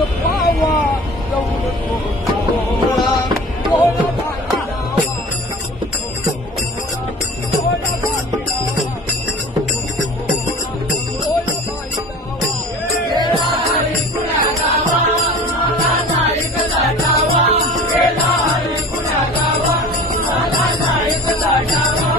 पावा जाऊन थोडा थोडा बाकी लावा थोडा बाकी लावा थोडा बाकी लावा गेला हरी पुण्या गावा मला नाही कसा जावा गेला हरी पुण्या गावा मला नाही कसा जावा